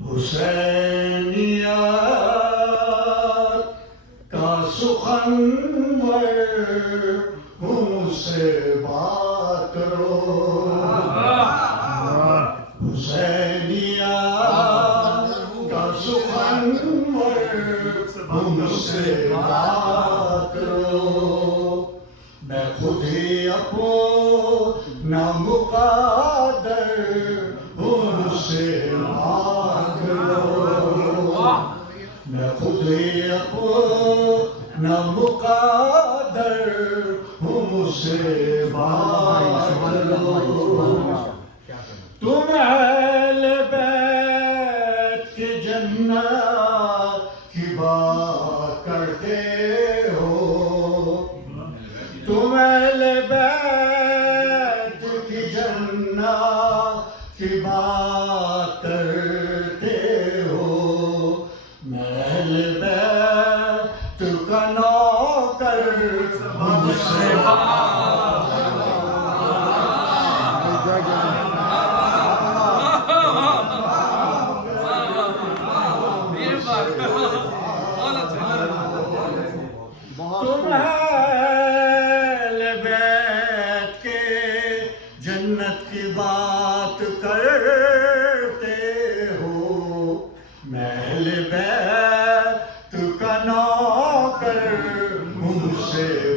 حسینیت کا سخنور ہوں مجھ سے بات کرو حسینیت کا سخنور ہوں مجھ سے بات کرو میں خود ہی اپنا مقدر ہوں مجھ سے مانگ لو میں خود ہی اپنا مقدر ہوں مجھ سے مانگ لو تم اہل بیت کی جنت کی بات کرتے ہو تم اہل بیت کی جنت کی بات کرتے ہو میں اہل بیت کا نوکر مجھ سے تم اہل بیت کے جنت کی بات کرتے ہو میں اہل بیت کا نوکر مجھ سے